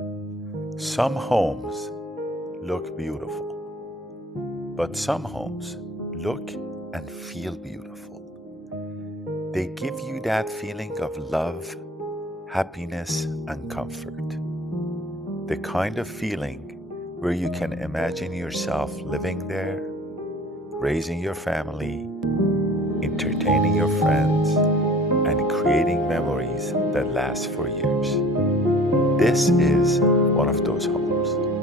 Some homes look beautiful, but some homes look and feel beautiful. They give you that feeling of love, happiness, and comfort. The kind of feeling where you can imagine yourself living there, raising your family, entertaining your friends, and creating memories that last for years. This is one of those homes.